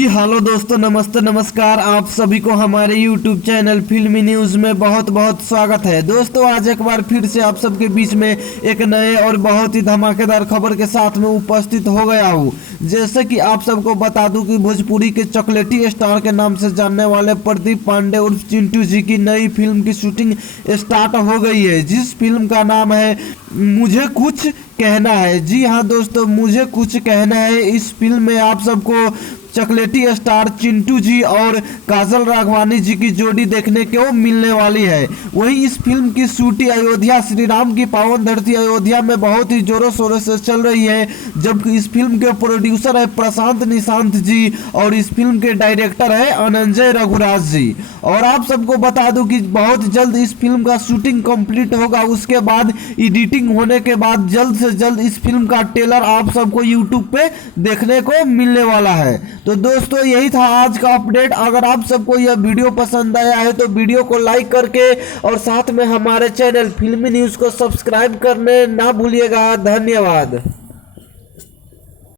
Hello दोस्तों, नमस्ते नमस्कार। आप सभी को हमारे YouTube चैनल फिल्मी न्यूज़ में बहुत बहुत स्वागत है। दोस्तों, आज एक बार फिर से आप सबके बीच में एक नए और बहुत ही धमाकेदार खबर के साथ में उपस्थित हो गया हूँ। जैसे कि आप सबको बता दूं कि भोजपुरी के चॉकलेटी स्टार के नाम से जानने वाले प्रदीप पांडे उर्फ चिंटू जी की नई फिल्म की शूटिंग स्टार्ट हो गई है, जिस फिल्म का नाम है मुझे कुछ कहना है। जी हाँ दोस्तों, मुझे कुछ कहना है। इस फिल्म में आप सबको चॉकलेटी स्टार चिंटू जी और काजल राघवानी जी की जोड़ी देखने को मिलने वाली है। वहीं इस फिल्म की शूटिंग अयोध्या श्री राम की पावन धरती अयोध्या में बहुत ही जोरों शोरों से चल रही है, जबकि इस फिल्म के प्रोड्यूसर है प्रशांत निशांत जी और इस फिल्म के डायरेक्टर है अनंजय रघुराज जी। और आप सबको बता दूं कि बहुत जल्द इस फिल्म का शूटिंग कंप्लीट होगा, उसके बाद एडिटिंग होने के बाद जल्द से जल्द इस फिल्म का ट्रेलर आप सबको यूट्यूब पे देखने को मिलने वाला है। तो दोस्तों, यही था आज का अपडेट। अगर आप सबको यह वीडियो पसंद आया है तो वीडियो को लाइक करके और साथ में हमारे चैनल फिल्मी न्यूज़ को सब्सक्राइब करने ना भूलिएगा। धन्यवाद।